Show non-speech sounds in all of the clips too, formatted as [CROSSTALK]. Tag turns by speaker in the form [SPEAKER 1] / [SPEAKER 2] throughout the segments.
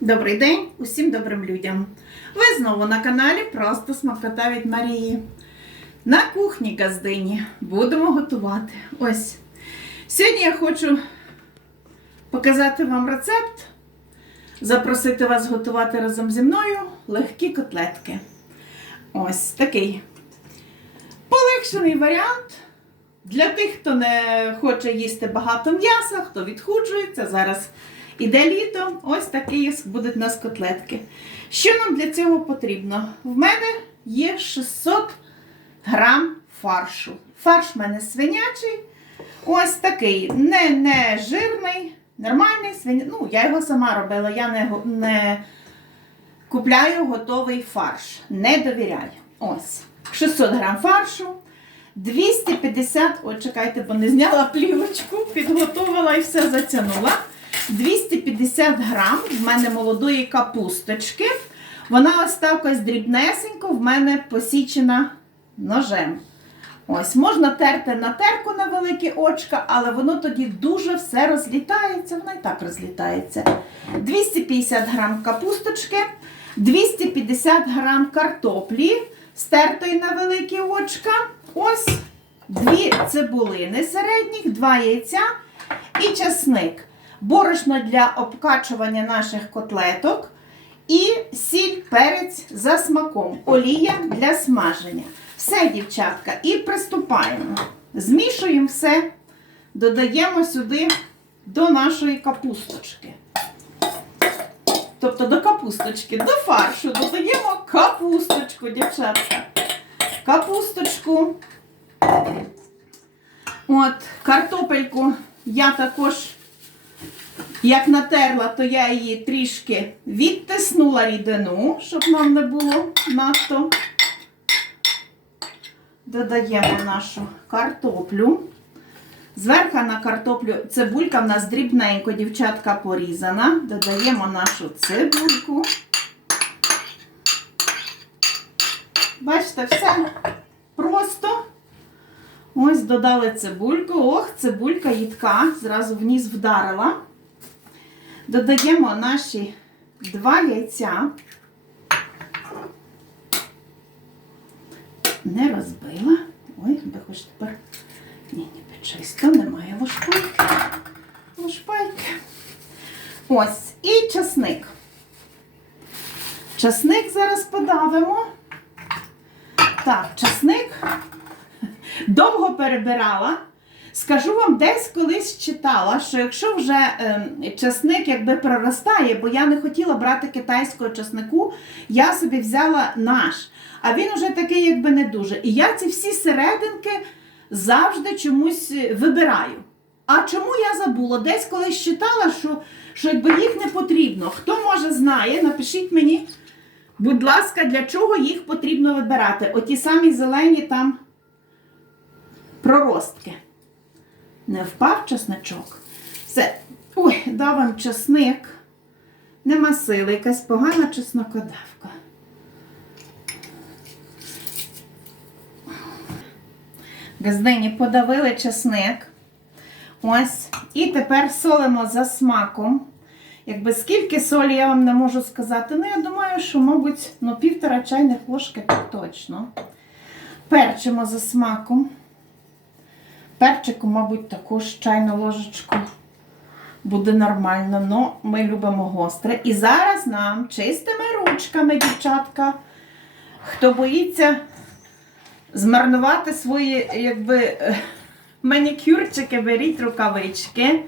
[SPEAKER 1] Добрий день усім добрим людям. Ви знову на каналі Просто Смакота від Марії. На кухні газдині будемо готувати. Ось. Сьогодні я хочу показати вам рецепт, запросити вас готувати разом зі мною легкі котлетки. Ось такий полегшений варіант. Для тих, хто не хоче їсти багато м'яса, хто відхуджується, зараз іде літо, ось такі будуть у нас котлетки. Що нам для цього потрібно? В мене є 600 грам фаршу. Фарш в мене свинячий. Ось такий, не, не жирний, нормальний свинячий. Ну, я його сама робила, я не, не купляю готовий фарш. Не довіряю. Ось. 600 грам фаршу. 250, ой, чекайте, бо не зняла плівочку, підготувала і все затягнула. 250 грам в мене молодої капусточки. Вона ось так ось дрібнесенько в мене посічена ножем. Ось, можна терти на терку на великі очка, але воно тоді дуже все розлітається, воно і так розлітається. 250 грам капусточки, 250 грам картоплі, стертої на великі очка. Ось дві цибулини середніх, два яйця і часник. Борошно для обкачування наших котлеток. І сіль, перець за смаком, олія для смаження. Все, дівчатка, і приступаємо. Змішуємо все, додаємо сюди до нашої капусточки. Тобто до капусточки, до фаршу додаємо капусточку, дівчатка. Капусточку. От, картопельку я також як натерла, то я її трішки відтиснула рідину, щоб нам не було надто. Додаємо нашу картоплю. Зверху на картоплю цибулька в нас дрібненько, дівчатка, порізана. Додаємо нашу цибульку. Бачите, все просто. Ось додали цибульку. Ох, цибулька їдка, зразу в ніс вдарила. Додаємо наші два яйця. Не розбила. Ой, би хоч тепер. Ні, ні, чисто, немає ложпайки. Ложпайки. Ось, і часник. Часник зараз подавимо. Так, часник довго перебирала. Скажу вам, десь колись читала, що якщо вже е, часник якби проростає, бо я не хотіла брати китайського часнику, я собі взяла наш. А він уже такий, якби не дуже. І я ці всі серединки завжди чомусь е, вибираю. А чому я забула? Десь колись читала, що, що якби їх не потрібно. Хто може знає, напишіть мені, будь ласка, для чого їх потрібно вибирати. Оті самі зелені там проростки. Не впав чесничок. Все. Ой, дав вам чесник. Нема сили, якась погана чеснокодавка. Газдині подавили чесник. Ось. І тепер солимо за смаком. Якби скільки солі я вам не можу сказати. Ну, я думаю, що, мабуть, ну, півтора чайних ложки точно. Перчимо за смаком. Перчику, мабуть, також чайну ложечку буде нормально, але ми любимо гостре. І зараз нам чистими ручками, дівчатка, хто боїться змарнувати свої, якби, [LAUGHS] манікюрчики, беріть рукавички.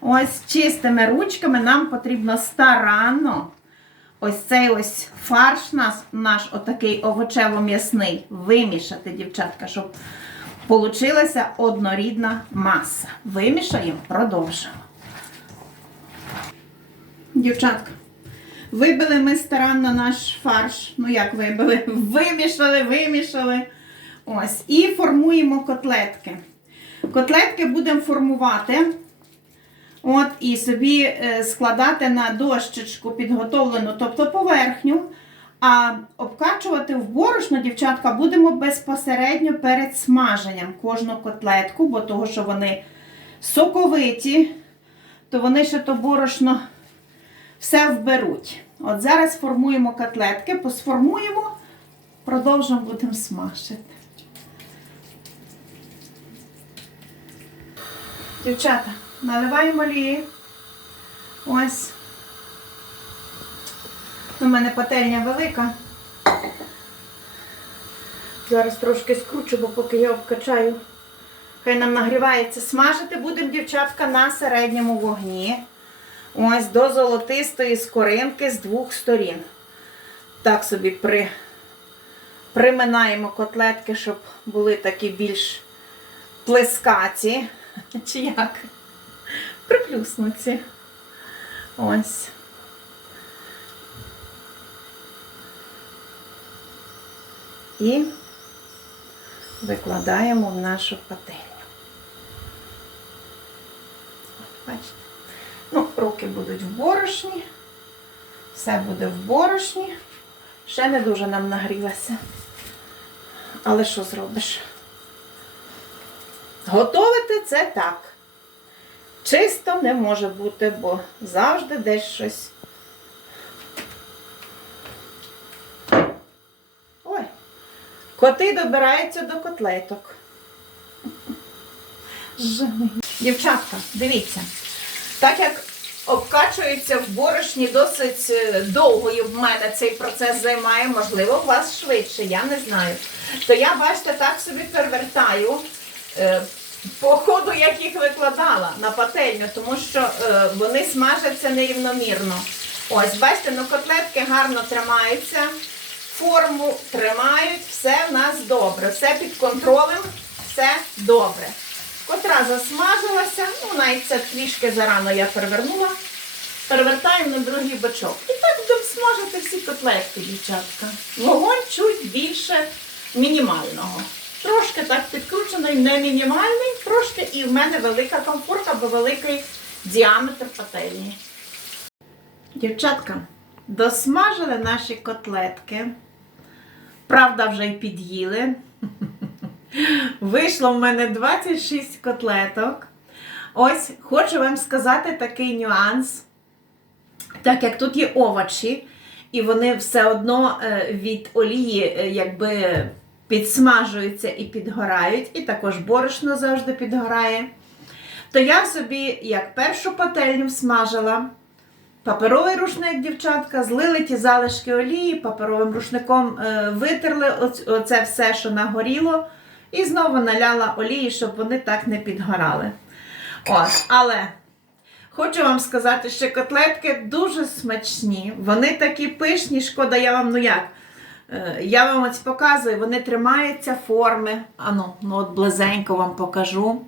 [SPEAKER 1] Ось чистими ручками нам потрібно старанно ось цей ось фарш наш, наш отакий овочево-м'ясний вимішати, дівчатка, щоб Получилася однорідна маса. Вимішаємо, продовжимо. Дівчатка, вибили ми старанно наш фарш. Ну, як вибили? [LAUGHS] Вимішали, вимішали. Ось. І формуємо котлетки. Котлетки будемо формувати. От, і собі е, складати на дощечку підготовлену, тобто поверхню. А обкачувати в борошно, дівчатка, будемо безпосередньо перед смаженням кожну котлетку, бо того, що вони соковиті, то вони ще то борошно все вберуть. От зараз формуємо котлетки, посформуємо, продовжимо будемо смажити. Дівчата, наливаємо олії. Ось. У мене пательня велика. Зараз трошки скручу, бо поки я обкачаю. Хай нам нагрівається. Смажити будемо, дівчатка, на середньому вогні. Ось до золотистої скоринки з двох сторін. Так собі при, приминаємо котлетки, щоб були такі більш плескаті. [LAUGHS] Чи як? Приплюснуті. Ось. І викладаємо в нашу пательню. Бачите? Ну, руки будуть в борошні. Все буде в борошні. Ще не дуже нам нагрілося. Але що зробиш? Готовити це так. Чисто не може бути, бо завжди десь щось. Ой, коти добираються до котлеток. Жени. Дівчатка, дивіться, так як обкачується в борошні досить е, довго, і в мене цей процес займає, можливо, у вас швидше, я не знаю. То я, бачите, так собі перевертаю е, по ходу, як їх викладала на пательню, тому що е, вони смажаться нерівномірно. Ось, бачите, ну котлетки гарно тримаються, форму тримають, все в нас добре, все під контролем, все добре. Котра засмажилася, ну навіть це трішки зарано я перевернула. Перевертаємо на другий бочок. І так будемо смажити всі котлетки, дівчатка. Вогонь чуть більше мінімального. Трошки так підкручений, не мінімальний, трошки і в мене велика комфорта, бо великий діаметр пательні. Дівчатка, досмажили наші котлетки. Правда, вже й під'їли. Вийшло в мене 26 котлеток. Ось хочу вам сказати такий нюанс. Так як тут є овочі, і вони все одно е, від олії е, якби підсмажуються і підгорають, і також борошно завжди підгорає. То я собі, як першу пательню смажила, паперовий рушник, дівчатка, злили ті залишки олії, паперовим рушником е, витерли оц- оце все, що нагоріло, і знову наляла олії, щоб вони так не підгорали. От, але хочу вам сказати, що котлетки дуже смачні, вони такі пишні, шкода, я вам, ну як, е, я вам ось показую, вони тримаються форми. Ану, ну от близенько вам покажу.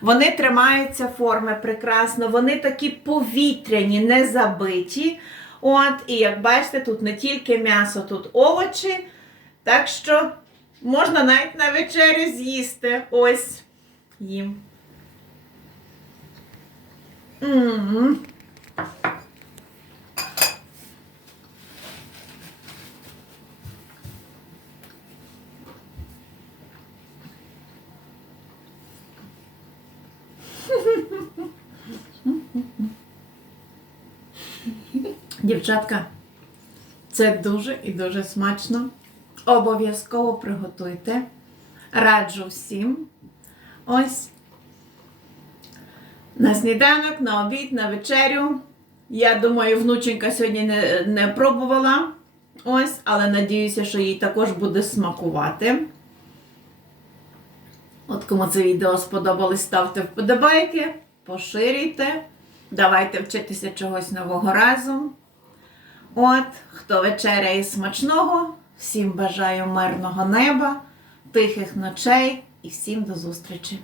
[SPEAKER 1] Вони тримаються форми прекрасно, вони такі повітряні, не забиті. От, і як бачите, тут не тільки м'ясо, тут овочі. Так що можна навіть на вечерю з'їсти. Ось їм. М. Дівчатка, це дуже і дуже смачно. Обов'язково приготуйте. Раджу всім. Ось. На сніданок, на обід, на вечерю. Я думаю, внученька сьогодні не, не пробувала. Ось, але надіюся, що їй також буде смакувати. От кому це відео сподобалось, ставте вподобайки, поширюйте. Давайте вчитися чогось нового разом. От, хто вечеряє смачного, всім бажаю мирного неба, тихих ночей і всім до зустрічі!